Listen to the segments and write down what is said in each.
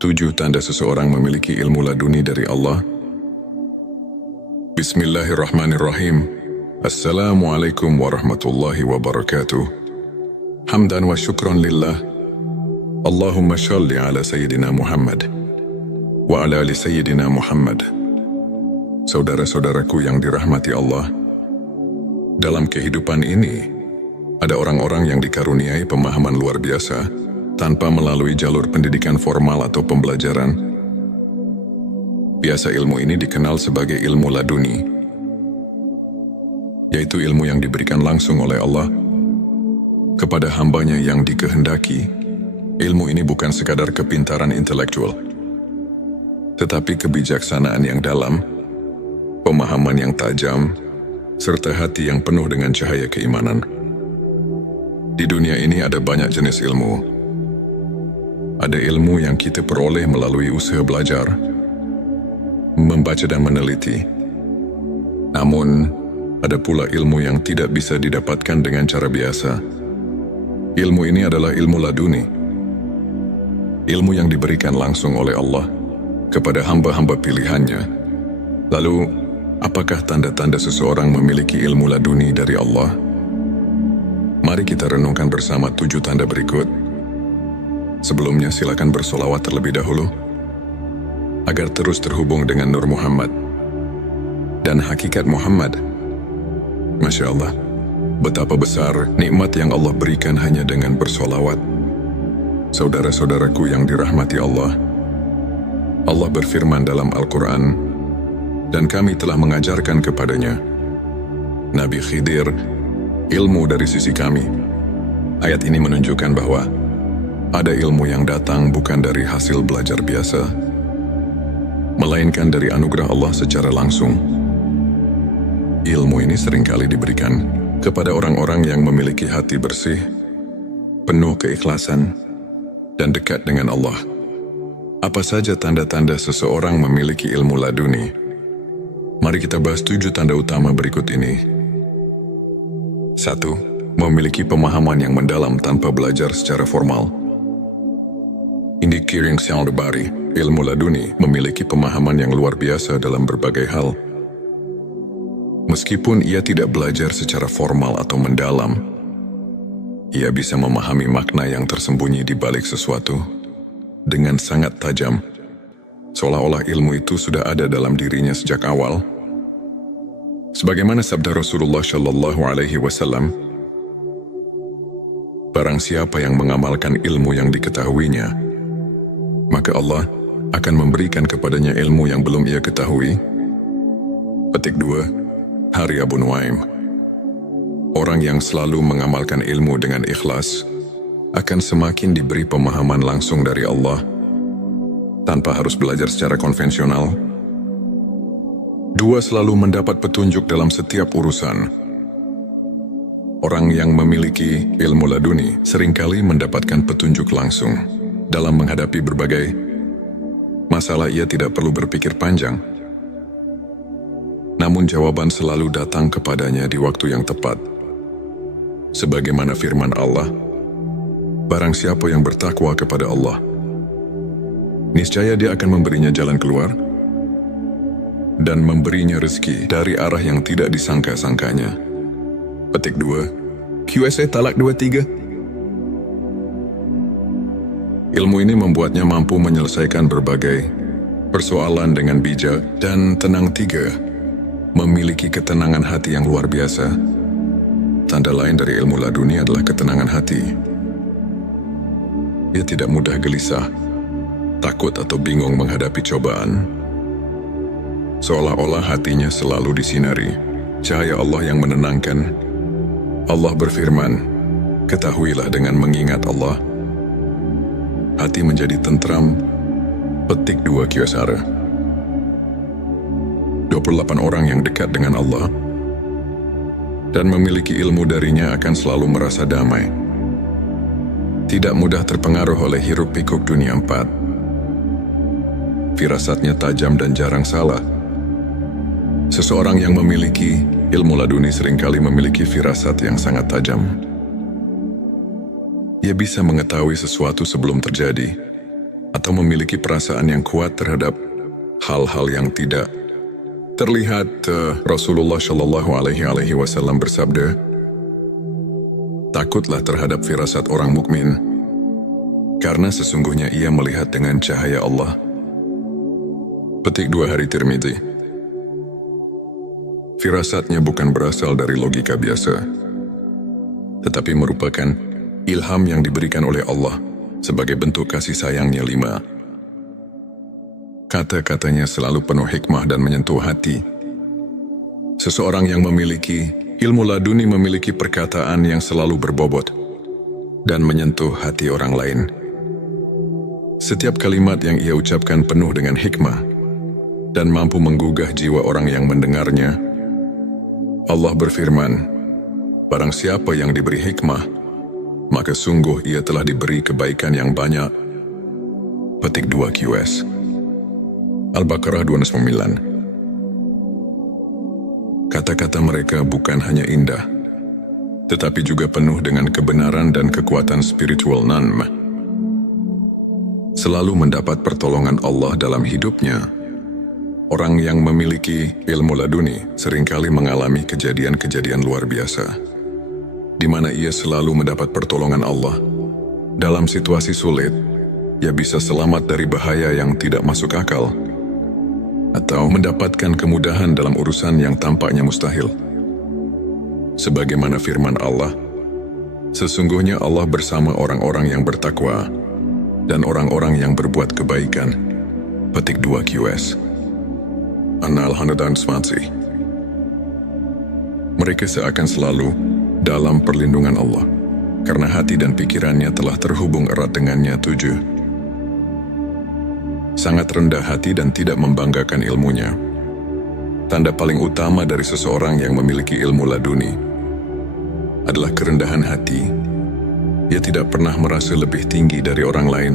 7 tanda seseorang memiliki ilmu laduni dari Allah. Bismillahirrahmanirrahim. Assalamualaikum warahmatullahi wabarakatuh. Hamdan wa syukran lillah. Allahumma shalli ala Sayyidina Muhammad wa ala ali Sayyidina Muhammad. Saudara-saudaraku yang dirahmati Allah, dalam kehidupan ini ada orang-orang yang dikaruniai pemahaman luar biasa tanpa melalui jalur pendidikan formal atau pembelajaran. Biasa ilmu ini dikenal sebagai ilmu laduni, yaitu ilmu yang diberikan langsung oleh Allah kepada hambanya yang dikehendaki. Ilmu ini bukan sekadar kepintaran intelektual, tetapi kebijaksanaan yang dalam, pemahaman yang tajam, serta hati yang penuh dengan cahaya keimanan. Di dunia ini ada banyak jenis ilmu. Ada ilmu yang kita peroleh melalui usaha belajar, membaca dan meneliti. Namun, ada pula ilmu yang tidak bisa didapatkan dengan cara biasa. Ilmu ini adalah ilmu laduni. Ilmu yang diberikan langsung oleh Allah kepada hamba-hamba pilihannya. Lalu, apakah tanda-tanda seseorang memiliki ilmu laduni dari Allah? Mari kita renungkan bersama 7 tanda berikut. Sebelumnya silakan bersolawat terlebih dahulu agar terus terhubung dengan Nur Muhammad dan hakikat Muhammad. Masya Allah, betapa besar nikmat yang Allah berikan hanya dengan bersolawat. Saudara-saudaraku yang dirahmati Allah, Allah berfirman dalam Al-Quran, dan kami telah mengajarkan kepadanya, Nabi Khidir, ilmu dari sisi kami. Ayat ini menunjukkan bahwa ada ilmu yang datang bukan dari hasil belajar biasa, melainkan dari anugerah Allah secara langsung. Ilmu ini seringkali diberikan kepada orang-orang yang memiliki hati bersih, penuh keikhlasan, dan dekat dengan Allah. Apa saja tanda-tanda seseorang memiliki ilmu laduni? Mari kita bahas 7 tanda utama berikut ini. 1. Memiliki pemahaman yang mendalam tanpa belajar secara formal. Indi Kiring Syaldebari, ilmu laduni, memiliki pemahaman yang luar biasa dalam berbagai hal. Meskipun ia tidak belajar secara formal atau mendalam, ia bisa memahami makna yang tersembunyi di balik sesuatu dengan sangat tajam, seolah-olah ilmu itu sudah ada dalam dirinya sejak awal. Sebagaimana sabda Rasulullah Shallallahu Alaihi Wasallam, barang siapa yang mengamalkan ilmu yang diketahuinya, maka Allah akan memberikan kepadanya ilmu yang belum ia ketahui. Petik 2. Hari Abu Nuaim. Orang yang selalu mengamalkan ilmu dengan ikhlas akan semakin diberi pemahaman langsung dari Allah tanpa harus belajar secara konvensional. 2. Selalu mendapat petunjuk dalam setiap urusan. Orang yang memiliki ilmu laduni seringkali mendapatkan petunjuk langsung. Dalam menghadapi berbagai masalah, ia tidak perlu berpikir panjang. Namun jawaban selalu datang kepadanya di waktu yang tepat. Sebagaimana firman Allah, barang siapa yang bertakwa kepada Allah, niscaya Dia akan memberinya jalan keluar dan memberinya rezeki dari arah yang tidak disangka-sangkanya. Petik 2. QSA Talak 23. Ilmu ini membuatnya mampu menyelesaikan berbagai persoalan dengan bijak dan tenang. 3. Memiliki ketenangan hati yang luar biasa. Tanda lain dari ilmu laduni adalah ketenangan hati. Ia tidak mudah gelisah, takut atau bingung menghadapi cobaan. Seolah-olah hatinya selalu disinari cahaya Allah yang menenangkan. Allah berfirman, ketahuilah dengan mengingat Allah, hati menjadi tentram. Petik 2 Kyosara. 28 orang yang dekat dengan Allah dan memiliki ilmu darinya akan selalu merasa damai. Tidak mudah terpengaruh oleh hiruk-pikuk dunia 4. Firasatnya tajam dan jarang salah. Seseorang yang memiliki ilmu laduni seringkali memiliki firasat yang sangat tajam. Ia bisa mengetahui sesuatu sebelum terjadi, atau memiliki perasaan yang kuat terhadap hal-hal yang tidak terlihat. Rasulullah Shallallahu Alaihi Wasallam bersabda, "Takutlah terhadap firasat orang mukmin, karena sesungguhnya ia melihat dengan cahaya Allah." Petik 2 Hari Tirmidzi. Firasatnya bukan berasal dari logika biasa, tetapi merupakan ilham yang diberikan oleh Allah sebagai bentuk kasih sayangnya. 5. Kata-katanya selalu penuh hikmah dan menyentuh hati. Seseorang yang memiliki ilmu laduni memiliki perkataan yang selalu berbobot dan menyentuh hati orang lain. Setiap kalimat yang ia ucapkan penuh dengan hikmah dan mampu menggugah jiwa orang yang mendengarnya. Allah berfirman, "Barang siapa yang diberi hikmah, maka sungguh ia telah diberi kebaikan yang banyak." Petik 2 QS. Al-Baqarah 209. Kata-kata mereka bukan hanya indah, tetapi juga penuh dengan kebenaran dan kekuatan spiritual. Selalu mendapat pertolongan Allah dalam hidupnya. Orang yang memiliki ilmu laduni seringkali mengalami kejadian-kejadian luar biasa, di mana ia selalu mendapat pertolongan Allah. Dalam situasi sulit, ia bisa selamat dari bahaya yang tidak masuk akal, atau mendapatkan kemudahan dalam urusan yang tampaknya mustahil. Sebagaimana firman Allah, "Sesungguhnya Allah bersama orang-orang yang bertakwa dan orang-orang yang berbuat kebaikan." Petik 2 QS. An-Nahl 120. Mereka seakan selalu dalam perlindungan Allah, karena hati dan pikirannya telah terhubung erat dengannya. 7. Sangat rendah hati dan tidak membanggakan ilmunya. Tanda paling utama dari seseorang yang memiliki ilmu laduni adalah kerendahan hati. Ia tidak pernah merasa lebih tinggi dari orang lain,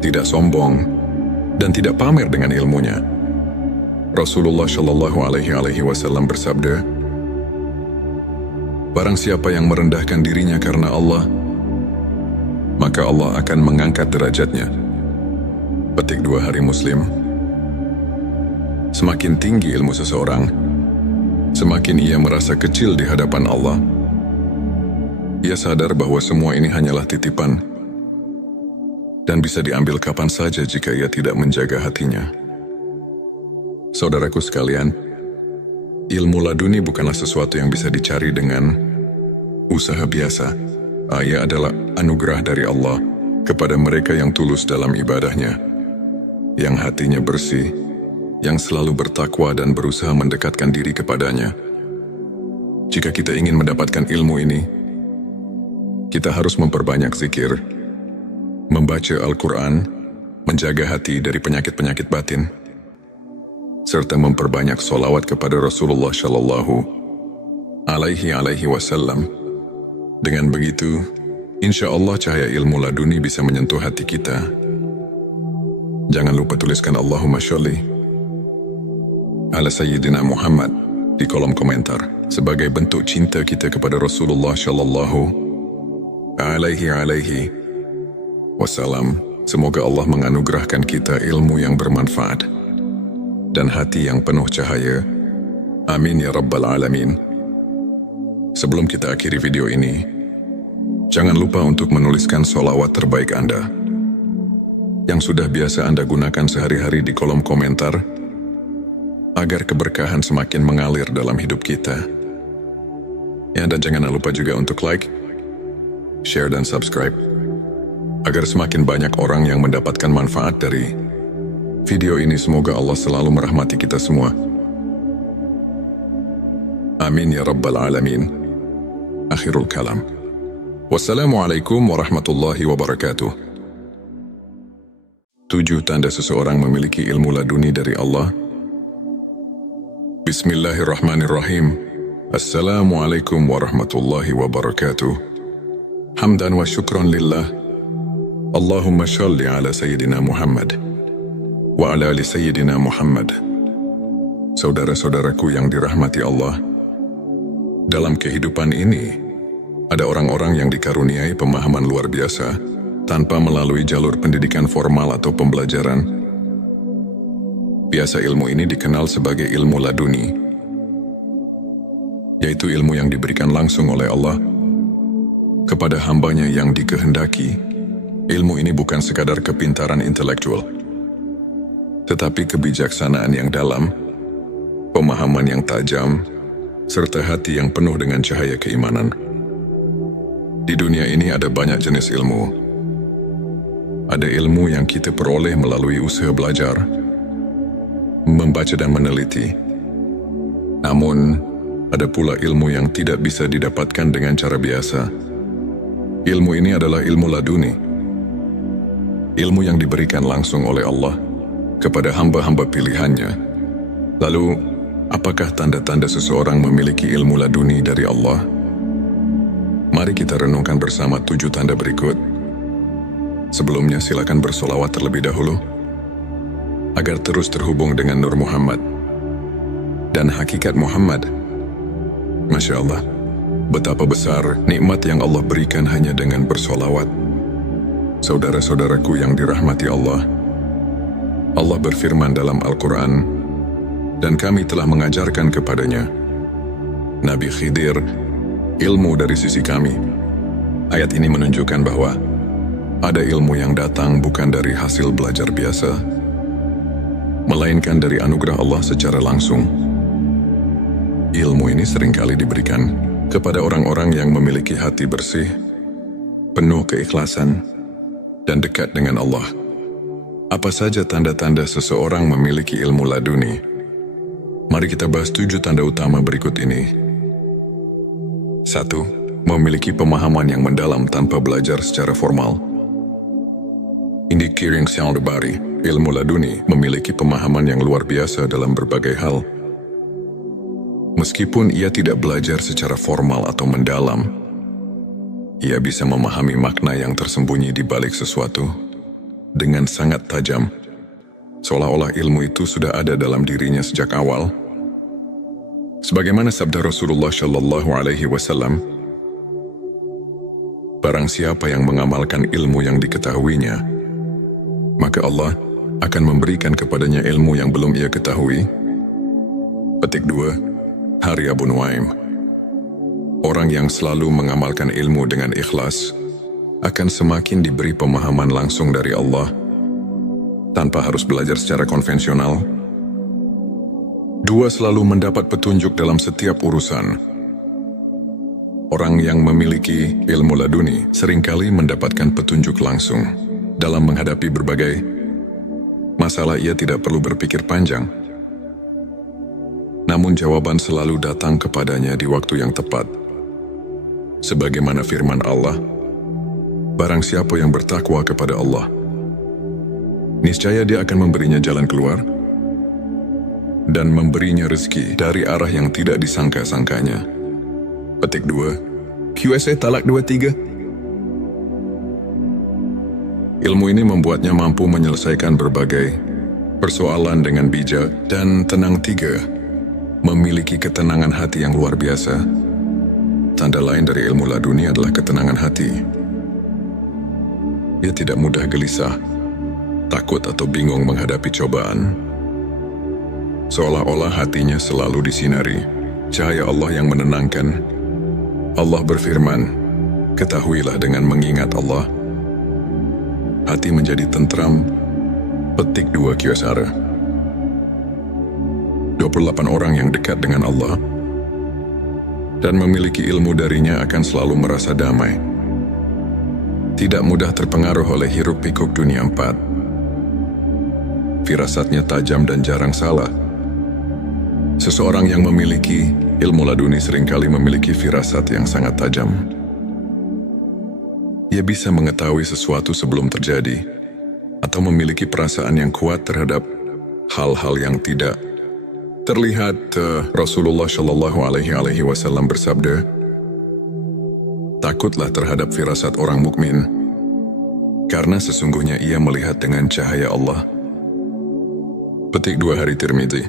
tidak sombong, dan tidak pamer dengan ilmunya. Rasulullah Shallallahu Alaihi Wasallam bersabda, "Barang siapa yang merendahkan dirinya karena Allah, maka Allah akan mengangkat derajatnya." Petik 2 Hari Muslim. Semakin tinggi ilmu seseorang, semakin ia merasa kecil di hadapan Allah. Ia sadar bahwa semua ini hanyalah titipan dan bisa diambil kapan saja jika ia tidak menjaga hatinya. Saudaraku sekalian, ilmu laduni bukanlah sesuatu yang bisa dicari dengan usaha biasa. Ia adalah anugerah dari Allah kepada mereka yang tulus dalam ibadahnya, yang hatinya bersih, yang selalu bertakwa dan berusaha mendekatkan diri kepadanya. Jika kita ingin mendapatkan ilmu ini, kita harus memperbanyak zikir, membaca Al-Quran, menjaga hati dari penyakit-penyakit batin, serta memperbanyak sholawat kepada Rasulullah Shallallahu Alaihi Wasallam. Dengan begitu, insya Allah cahaya ilmu laduni bisa menyentuh hati kita. Jangan lupa tuliskan Allahumma sholli ala Sayyidina Muhammad di kolom komentar sebagai bentuk cinta kita kepada Rasulullah Shallallahu Alaihi Wasallam. Semoga Allah menganugerahkan kita ilmu yang bermanfaat dan hati yang penuh cahaya. Amin ya Rabbal Alamin. Sebelum kita akhiri video ini, jangan lupa untuk menuliskan sholawat terbaik Anda yang sudah biasa Anda gunakan sehari-hari di kolom komentar, agar keberkahan semakin mengalir dalam hidup kita. Ya, dan jangan lupa juga untuk like, share, dan subscribe, agar semakin banyak orang yang mendapatkan manfaat dari video ini. Semoga Allah selalu merahmati kita semua. Amin ya Rabbal Alamin. Akhirul kalam. Wassalamualaikum warahmatullahi wabarakatuh. 7 tanda seseorang memiliki ilmu laduni dari Allah. Bismillahirrahmanirrahim. Assalamualaikum warahmatullahi wabarakatuh. Hamdan wa syukran lillah. Allahumma sholli ala Sayyidina Muhammad wa ala ali Sayyidina Muhammad. Saudara-saudaraku yang dirahmati Allah, dalam kehidupan ini ada orang-orang yang dikaruniai pemahaman luar biasa tanpa melalui jalur pendidikan formal atau pembelajaran. Biasa ilmu ini dikenal sebagai ilmu laduni, yaitu ilmu yang diberikan langsung oleh Allah kepada hambanya yang dikehendaki. Ilmu ini bukan sekadar kepintaran intelektual, tetapi kebijaksanaan yang dalam, pemahaman yang tajam, serta hati yang penuh dengan cahaya keimanan. Di dunia ini ada banyak jenis ilmu. Ada ilmu yang kita peroleh melalui usaha belajar, membaca dan meneliti. Namun, ada pula ilmu yang tidak bisa didapatkan dengan cara biasa. Ilmu ini adalah ilmu laduni. Ilmu yang diberikan langsung oleh Allah kepada hamba-hamba pilihannya. Lalu, apakah tanda-tanda seseorang memiliki ilmu laduni dari Allah? Mari kita renungkan bersama 7 tanda berikut. Sebelumnya silakan bersolawat terlebih dahulu, agar terus terhubung dengan Nur Muhammad dan hakikat Muhammad. Masya Allah, betapa besar nikmat yang Allah berikan hanya dengan bersolawat. Saudara-saudaraku yang dirahmati Allah, Allah berfirman dalam Al-Quran, dan kami telah mengajarkan kepadanya, Nabi Khidir, ilmu dari sisi kami. Ayat ini menunjukkan bahwa ada ilmu yang datang bukan dari hasil belajar biasa, melainkan dari anugerah Allah secara langsung. Ilmu ini seringkali diberikan kepada orang-orang yang memiliki hati bersih, penuh keikhlasan, dan dekat dengan Allah. Apa saja tanda-tanda seseorang memiliki ilmu laduni? Mari kita bahas 7 tanda utama berikut ini. 1. Memiliki pemahaman yang mendalam tanpa belajar secara formal. Indi Kiring Syaldabari, ilmu laduni memiliki pemahaman yang luar biasa dalam berbagai hal. Meskipun ia tidak belajar secara formal atau mendalam, ia bisa memahami makna yang tersembunyi di balik sesuatu dengan sangat tajam, seolah-olah ilmu itu sudah ada dalam dirinya sejak awal. Sebagaimana sabda Rasulullah Shallallahu Alaihi Wasallam, barang siapa yang mengamalkan ilmu yang diketahuinya, maka Allah akan memberikan kepadanya ilmu yang belum ia ketahui. Petik 2. Hari Abu Nuaim. Orang yang selalu mengamalkan ilmu dengan ikhlas akan semakin diberi pemahaman langsung dari Allah tanpa harus belajar secara konvensional. 2. Selalu mendapat petunjuk dalam setiap urusan. Orang yang memiliki ilmu laduni seringkali mendapatkan petunjuk langsung dalam menghadapi berbagai masalah. Ia tidak perlu berpikir panjang, namun jawaban selalu datang kepadanya di waktu yang tepat. Sebagaimana firman Allah, barang siapa yang bertakwa kepada Allah, niscaya Dia akan memberinya jalan keluar dan memberinya rezeki dari arah yang tidak disangka-sangkanya. Petik 2. QSA Talak 23. Ilmu ini membuatnya mampu menyelesaikan berbagai persoalan dengan bijak dan tenang. 3. Memiliki ketenangan hati yang luar biasa. Tanda lain dari ilmu laduni adalah ketenangan hati. Ia tidak mudah gelisah, takut atau bingung menghadapi cobaan. Seolah-olah hatinya selalu disinari cahaya Allah yang menenangkan. Allah berfirman, ketahuilah dengan mengingat Allah, hati menjadi tentram. Petik 2 Kyosara. 28 orang yang dekat dengan Allah dan memiliki ilmu darinya akan selalu merasa damai, tidak mudah terpengaruh oleh hiruk-pikuk dunia 4. Firasatnya tajam dan jarang salah. Seseorang yang memiliki ilmu laduni seringkali memiliki firasat yang sangat tajam. Ia bisa mengetahui sesuatu sebelum terjadi atau memiliki perasaan yang kuat terhadap hal-hal yang tidak terlihat. Rasulullah Shallallahu Alaihi Wasallam bersabda, takutlah terhadap firasat orang mukmin, karena sesungguhnya ia melihat dengan cahaya Allah. Petik 2 Hari Tirmidzi.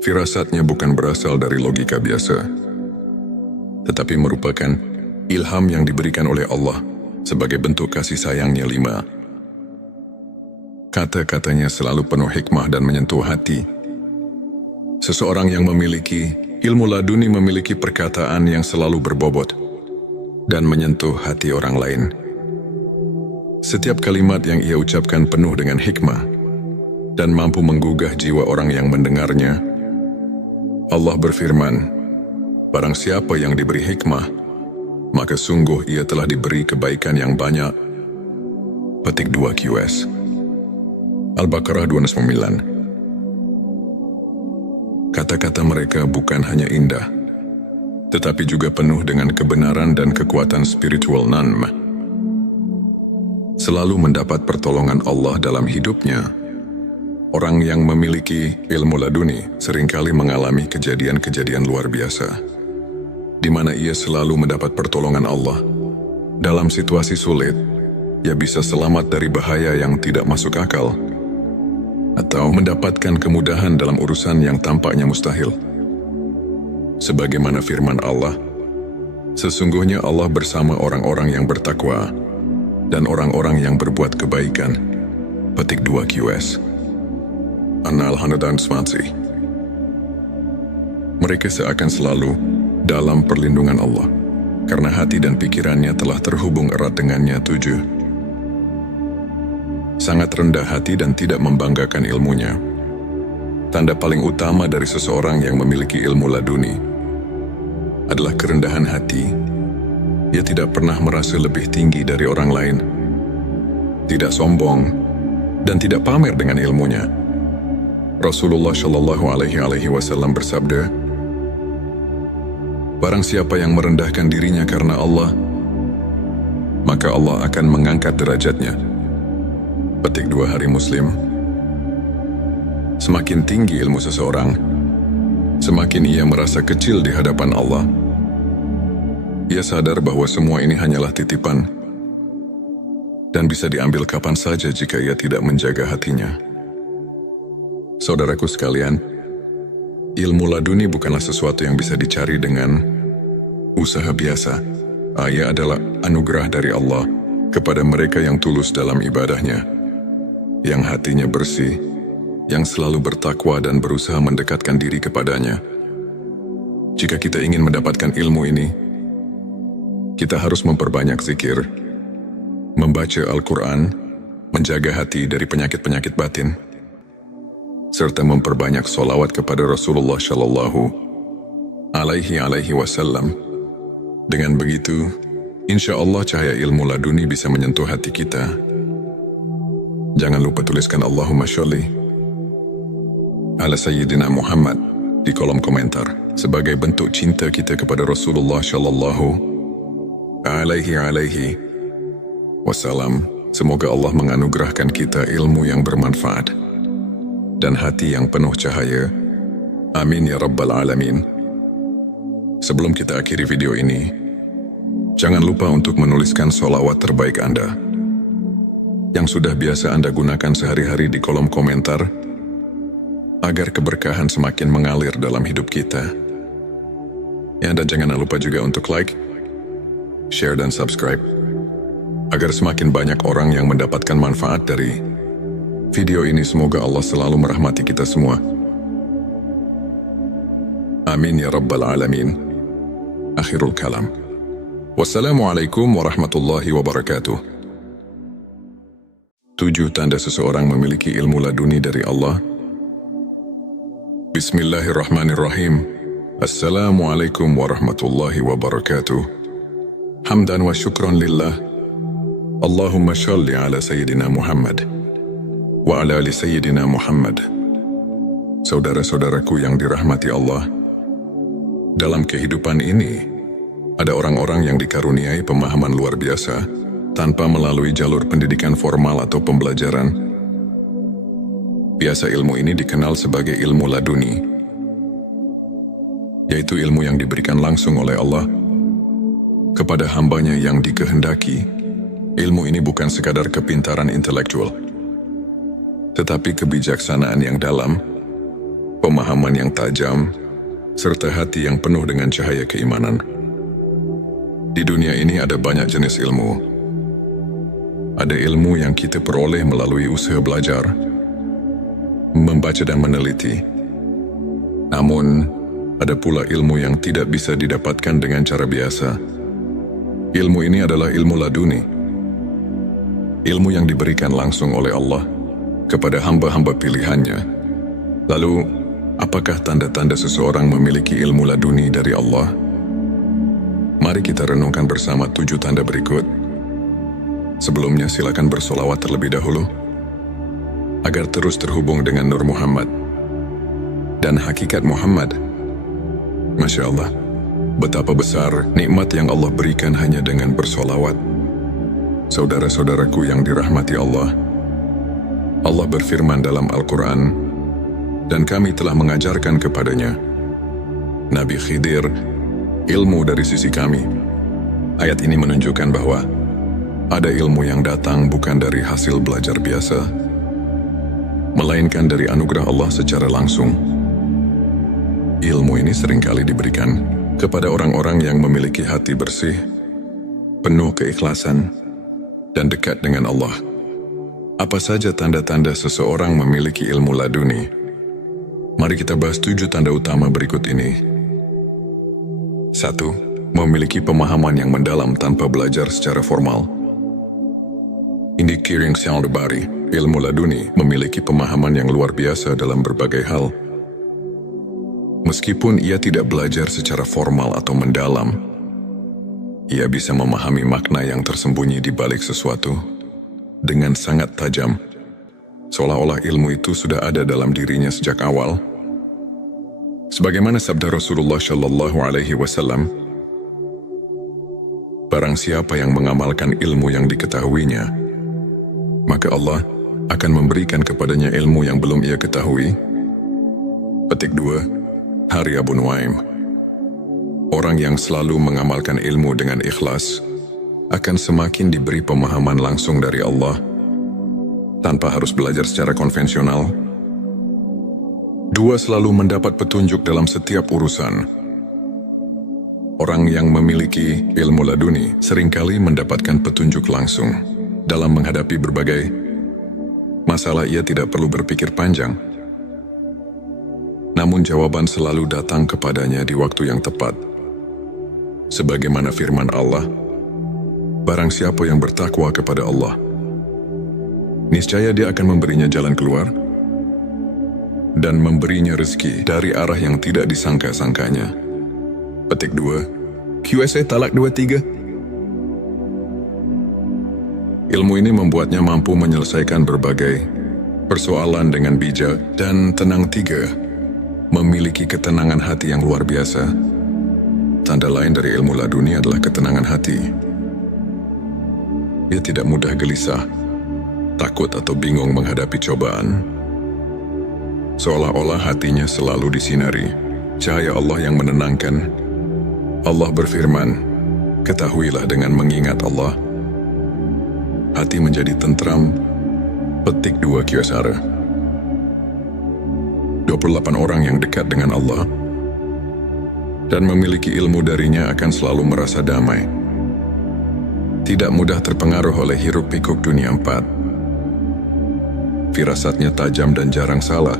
Firasatnya bukan berasal dari logika biasa, tetapi merupakan ilham yang diberikan oleh Allah sebagai bentuk kasih sayangnya. 5. Kata-katanya selalu penuh hikmah dan menyentuh hati. Seseorang yang memiliki ilmu laduni memiliki perkataan yang selalu berbobot dan menyentuh hati orang lain. Setiap kalimat yang ia ucapkan penuh dengan hikmah dan mampu menggugah jiwa orang yang mendengarnya. Allah berfirman, barang siapa yang diberi hikmah, maka sungguh ia telah diberi kebaikan yang banyak. Petik 2 QS. Al-Baqarah 29. Kata-kata mereka bukan hanya indah, tetapi juga penuh dengan kebenaran dan kekuatan spiritual. Selalu mendapat pertolongan Allah dalam hidupnya. Orang yang memiliki ilmu laduni seringkali mengalami kejadian-kejadian luar biasa, di mana ia selalu mendapat pertolongan Allah. Dalam situasi sulit, ia bisa selamat dari bahaya yang tidak masuk akal, atau mendapatkan kemudahan dalam urusan yang tampaknya mustahil. Sebagaimana firman Allah, sesungguhnya Allah bersama orang-orang yang bertakwa dan orang-orang yang berbuat kebaikan. Petik 2 QS. An-Nahl 120. Mereka seakan selalu dalam perlindungan Allah, karena hati dan pikirannya telah terhubung erat dengannya. 7. Sangat rendah hati dan tidak membanggakan ilmunya. Tanda paling utama dari seseorang yang memiliki ilmu laduni adalah kerendahan hati. Ia tidak pernah merasa lebih tinggi dari orang lain, tidak sombong, dan tidak pamer dengan ilmunya. Rasulullah Shallallahu Alaihi Wasallam bersabda, barang siapa yang merendahkan dirinya karena Allah, maka Allah akan mengangkat derajatnya. Petik 2 Hari Muslim. Semakin tinggi ilmu seseorang, semakin ia merasa kecil di hadapan Allah. Ia sadar bahwa semua ini hanyalah titipan dan bisa diambil kapan saja jika ia tidak menjaga hatinya. Saudaraku sekalian, ilmu laduni bukanlah sesuatu yang bisa dicari dengan usaha biasa. Ia adalah anugerah dari Allah kepada mereka yang tulus dalam ibadahnya, yang hatinya bersih, yang selalu bertakwa dan berusaha mendekatkan diri kepadanya. Jika kita ingin mendapatkan ilmu ini, kita harus memperbanyak zikir, membaca Al-Quran, menjaga hati dari penyakit-penyakit batin, serta memperbanyak sholawat kepada Rasulullah Shallallahu Alaihi Wasallam. Dengan begitu, insya Allah cahaya ilmu laduni bisa menyentuh hati kita. Jangan lupa tuliskan Allahumma sholli ala Sayyidina Muhammad di kolom komentar sebagai bentuk cinta kita kepada Rasulullah Shallallahu Alaihi Wasallam. Semoga Allah menganugerahkan kita ilmu yang bermanfaat dan hati yang penuh cahaya. Amin ya Rabbal Alamin. Sebelum kita akhiri video ini, jangan lupa untuk menuliskan sholawat terbaik Anda yang sudah biasa Anda gunakan sehari-hari di kolom komentar, agar keberkahan semakin mengalir dalam hidup kita. Ya, dan jangan lupa juga untuk like, share, dan subscribe, agar semakin banyak orang yang mendapatkan manfaat dari video ini. Semoga Allah selalu merahmati kita semua. Amin ya Rabbal Alamin. Akhirul kalam. Wassalamualaikum warahmatullahi wabarakatuh. 7 tanda seseorang memiliki ilmu laduni dari Allah. Bismillahirrahmanirrahim. Assalamualaikum warahmatullahi wabarakatuh. Hamdan wa syukran lillah. Allahumma shalli ala Sayyidina Muhammad wa ala ali Sayyidina Muhammad. Saudara-saudaraku yang dirahmati Allah, dalam kehidupan ini, ada orang-orang yang dikaruniai pemahaman luar biasa tanpa melalui jalur pendidikan formal atau pembelajaran. Biasa ilmu ini dikenal sebagai ilmu laduni, yaitu ilmu yang diberikan langsung oleh Allah kepada hambanya yang dikehendaki. Ilmu ini bukan sekadar kepintaran intelektual, tetapi kebijaksanaan yang dalam, pemahaman yang tajam, serta hati yang penuh dengan cahaya keimanan. Di dunia ini ada banyak jenis ilmu, Ada ilmu yang kita peroleh melalui usaha belajar, membaca dan meneliti. Namun, ada pula ilmu yang tidak bisa didapatkan dengan cara biasa. Ilmu ini adalah ilmu laduni. Ilmu yang diberikan langsung oleh Allah kepada hamba-hamba pilihannya. Lalu, apakah tanda-tanda seseorang memiliki ilmu laduni dari Allah? Mari kita renungkan bersama 7 tanda berikut. Sebelumnya silakan bersolawat terlebih dahulu, agar terus terhubung dengan Nur Muhammad dan hakikat Muhammad. Masya Allah, betapa besar nikmat yang Allah berikan hanya dengan bersolawat. Saudara-saudaraku yang dirahmati Allah, Allah berfirman dalam Al-Quran, dan kami telah mengajarkan kepadanya, Nabi Khidir, ilmu dari sisi kami. Ayat ini menunjukkan bahwa ada ilmu yang datang bukan dari hasil belajar biasa, melainkan dari anugerah Allah secara langsung. Ilmu ini seringkali diberikan kepada orang-orang yang memiliki hati bersih, penuh keikhlasan, dan dekat dengan Allah. Apa saja tanda-tanda seseorang memiliki ilmu laduni? Mari kita bahas 7 tanda utama berikut ini. 1. Memiliki pemahaman yang mendalam tanpa belajar secara formal. Indi Kiring Syaldabari, ilmu laduni memiliki pemahaman yang luar biasa dalam berbagai hal. Meskipun ia tidak belajar secara formal atau mendalam, ia bisa memahami makna yang tersembunyi di balik sesuatu dengan sangat tajam, seolah-olah ilmu itu sudah ada dalam dirinya sejak awal. Sebagaimana sabda Rasulullah Shallallahu Alaihi Wasallam, barang siapa yang mengamalkan ilmu yang diketahuinya, maka Allah akan memberikan kepadanya ilmu yang belum ia ketahui. Petik 2, Hari Abu Nuaim. Orang yang selalu mengamalkan ilmu dengan ikhlas akan semakin diberi pemahaman langsung dari Allah tanpa harus belajar secara konvensional. 2. Selalu mendapat petunjuk dalam setiap urusan. Orang yang memiliki ilmu laduni seringkali mendapatkan petunjuk langsung dalam menghadapi berbagai masalah. Ia tidak perlu berpikir panjang, namun jawaban selalu datang kepadanya di waktu yang tepat. Sebagaimana firman Allah, barang siapa yang bertakwa kepada Allah, niscaya Dia akan memberinya jalan keluar dan memberinya rezeki dari arah yang tidak disangka-sangkanya. Petik 2, QSA Talak 23. Ilmu ini membuatnya mampu menyelesaikan berbagai persoalan dengan bijak dan tenang. 3. Memiliki ketenangan hati yang luar biasa. Tanda lain dari ilmu laduni adalah ketenangan hati. Ia tidak mudah gelisah, takut atau bingung menghadapi cobaan. Seolah-olah hatinya selalu disinari cahaya Allah yang menenangkan. Allah berfirman, ketahuilah dengan mengingat Allah, hati menjadi tentram. Petik 2 Kyosara. 28 orang yang dekat dengan Allah dan memiliki ilmu darinya akan selalu merasa damai. Tidak mudah terpengaruh oleh hiruk-pikuk dunia 4. Firasatnya tajam dan jarang salah.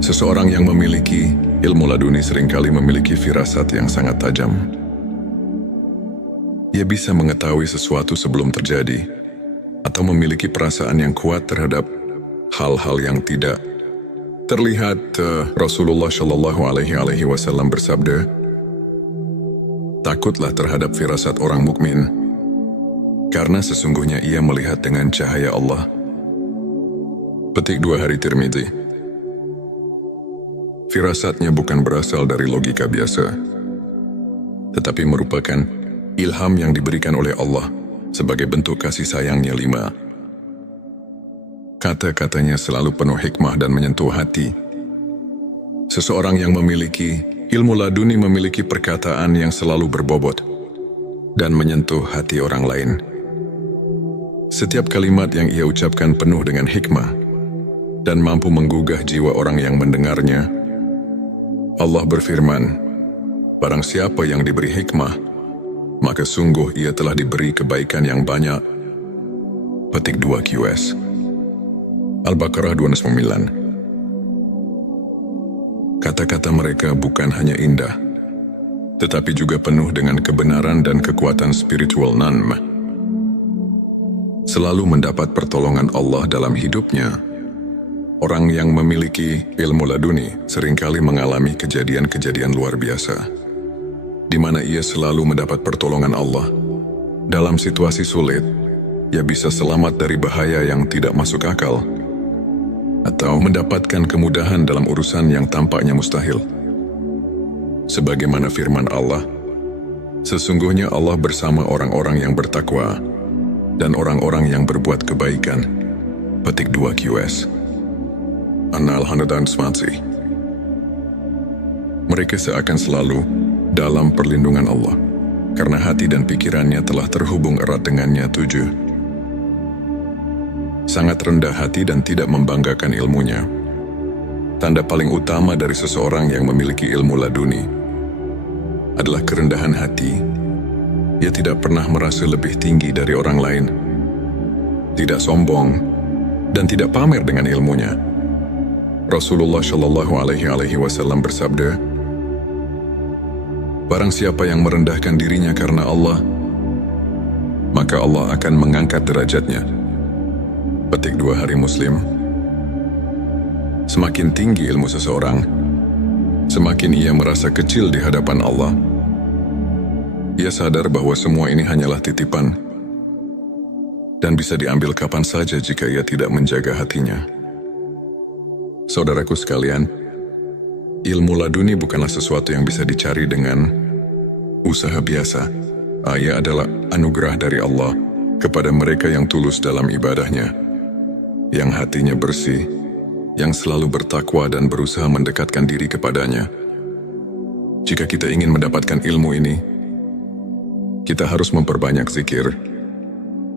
Seseorang yang memiliki ilmu laduni seringkali memiliki firasat yang sangat tajam. Ia bisa mengetahui sesuatu sebelum terjadi, atau memiliki perasaan yang kuat terhadap hal-hal yang tidak terlihat. Rasulullah Shallallahu Alaihi Wasallam bersabda, takutlah terhadap firasat orang mukmin, karena sesungguhnya ia melihat dengan cahaya Allah. Petik 2 Hari Tirmidzi. Firasatnya bukan berasal dari logika biasa, tetapi merupakan ilham yang diberikan oleh Allah sebagai bentuk kasih sayangnya. 5. Kata-katanya selalu penuh hikmah dan menyentuh hati. Seseorang yang memiliki ilmu laduni memiliki perkataan yang selalu berbobot dan menyentuh hati orang lain. Setiap kalimat yang ia ucapkan penuh dengan hikmah dan mampu menggugah jiwa orang yang mendengarnya. Allah berfirman, barang siapa yang diberi hikmah, maka sungguh ia telah diberi kebaikan yang banyak. Petik 2 QS. Al-Baqarah 209. Kata-kata mereka bukan hanya indah, tetapi juga penuh dengan kebenaran dan kekuatan spiritual Nanm. Selalu mendapat pertolongan Allah dalam hidupnya. Orang yang memiliki ilmu laduni seringkali mengalami kejadian-kejadian luar biasa, di mana ia selalu mendapat pertolongan Allah. Dalam situasi sulit, ia bisa selamat dari bahaya yang tidak masuk akal, atau mendapatkan kemudahan dalam urusan yang tampaknya mustahil. Sebagaimana firman Allah, sesungguhnya Allah bersama orang-orang yang bertakwa dan orang-orang yang berbuat kebaikan. Petik 2 QS. An-Nahl 120. Mereka seakan selalu dalam perlindungan Allah, karena hati dan pikirannya telah terhubung erat dengannya. 7. Sangat rendah hati dan tidak membanggakan ilmunya. Tanda paling utama dari seseorang yang memiliki ilmu laduni adalah kerendahan hati. Ia tidak pernah merasa lebih tinggi dari orang lain, tidak sombong, dan tidak pamer dengan ilmunya. Rasulullah Shallallahu Alaihi Wasallam bersabda, "Barang siapa yang merendahkan dirinya karena Allah, maka Allah akan mengangkat derajatnya." Petik 2 Hari Muslim. Semakin tinggi ilmu seseorang, semakin ia merasa kecil di hadapan Allah. Ia sadar bahwa semua ini hanyalah titipan dan bisa diambil kapan saja jika ia tidak menjaga hatinya. Saudaraku sekalian, ilmu laduni bukanlah sesuatu yang bisa dicari dengan usaha biasa. Ia adalah anugerah dari Allah kepada mereka yang tulus dalam ibadahnya, yang hatinya bersih, yang selalu bertakwa dan berusaha mendekatkan diri kepadanya. Jika kita ingin mendapatkan ilmu ini, kita harus memperbanyak zikir,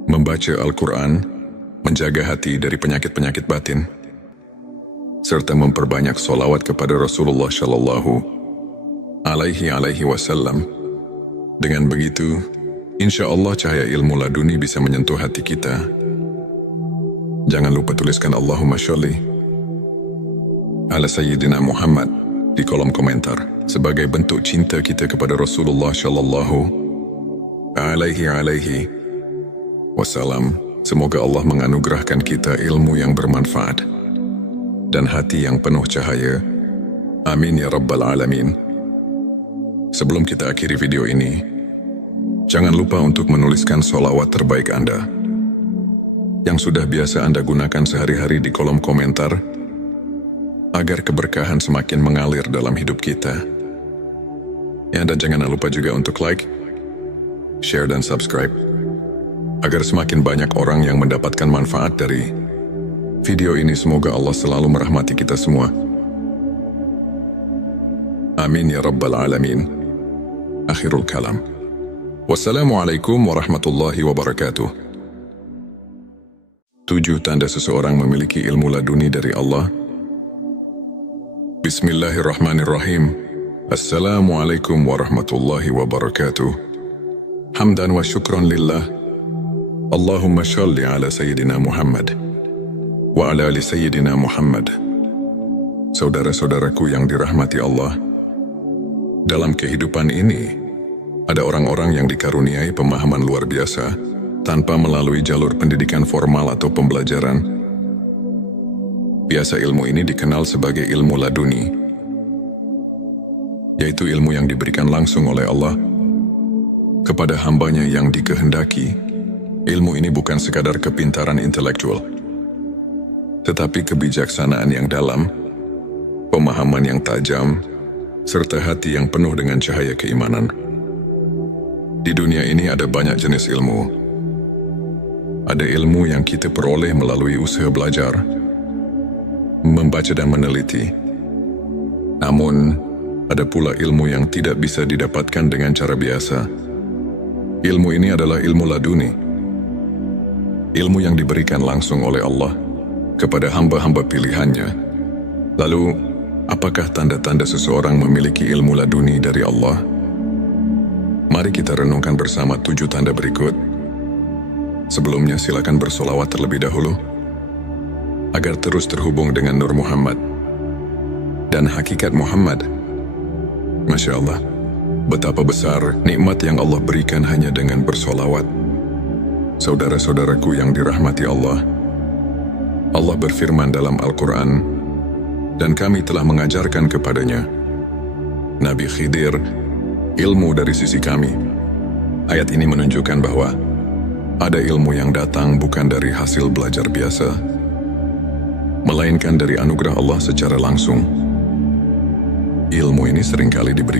membaca Al-Quran, menjaga hati dari penyakit-penyakit batin, serta memperbanyak sholawat kepada Rasulullah Shallallahu Alaihi Wasallam. Dengan begitu, insya Allah cahaya ilmu laduni bisa menyentuh hati kita. Jangan lupa tuliskan Allahumma sholli ala Sayyidina Muhammad di kolom komentar sebagai bentuk cinta kita kepada Rasulullah Shallallahu Alaihi Wasallam. Semoga Allah menganugerahkan kita ilmu yang bermanfaat dan hati yang penuh cahaya. Amin ya Rabbal Alamin. Sebelum kita akhiri video ini, jangan lupa untuk menuliskan sholawat terbaik Anda yang sudah biasa Anda gunakan sehari-hari di kolom komentar, agar keberkahan semakin mengalir dalam hidup kita. Ya, dan jangan lupa juga untuk like, share, dan subscribe, agar semakin banyak orang yang mendapatkan manfaat dari video ini. Semoga Allah selalu merahmati kita semua. Amin ya Rabbal Alamin. Akhirul kalam. Wassalamualaikum warahmatullahi wabarakatuh. 7 tanda seseorang memiliki ilmu laduni dari Allah. Bismillahirrahmanirrahim. Assalamualaikum warahmatullahi wabarakatuh. Hamdan wa syukran lillah. Allahumma shalli ala Sayyidina Muhammad wa ala ali Sayyidina Muhammad. Saudara-saudaraku yang dirahmati Allah, dalam kehidupan ini ada orang-orang yang dikaruniai pemahaman luar biasa tanpa melalui jalur pendidikan formal atau pembelajaran. Biasa ilmu ini dikenal sebagai ilmu laduni, yaitu ilmu yang diberikan langsung oleh Allah kepada hambanya yang dikehendaki. Ilmu ini bukan sekadar kepintaran intelektual, tetapi kebijaksanaan yang dalam, pemahaman yang tajam, serta hati yang penuh dengan cahaya keimanan. Di dunia ini ada banyak jenis ilmu. Ada ilmu yang kita peroleh melalui usaha belajar, membaca dan meneliti. Namun, ada pula ilmu yang tidak bisa didapatkan dengan cara biasa. Ilmu ini adalah ilmu laduni. Ilmu yang diberikan langsung oleh Allah kepada hamba-hamba pilihannya. Lalu, apakah tanda-tanda seseorang memiliki ilmu laduni dari Allah? Mari kita renungkan bersama 7 tanda berikut. Sebelumnya silakan bersolawat terlebih dahulu agar terus terhubung dengan Nur Muhammad dan hakikat Muhammad. Masya Allah, betapa besar nikmat yang Allah berikan hanya dengan bersolawat. Saudara-saudaraku yang dirahmati Allah, Allah berfirman dalam Al-Quran, dan kami telah mengajarkan kepadanya, Nabi Khidir, ilmu dari sisi kami. Ayat ini menunjukkan bahwa ada ilmu yang datang bukan dari hasil belajar biasa, melainkan dari anugerah Allah secara langsung. Ilmu ini seringkali diberikan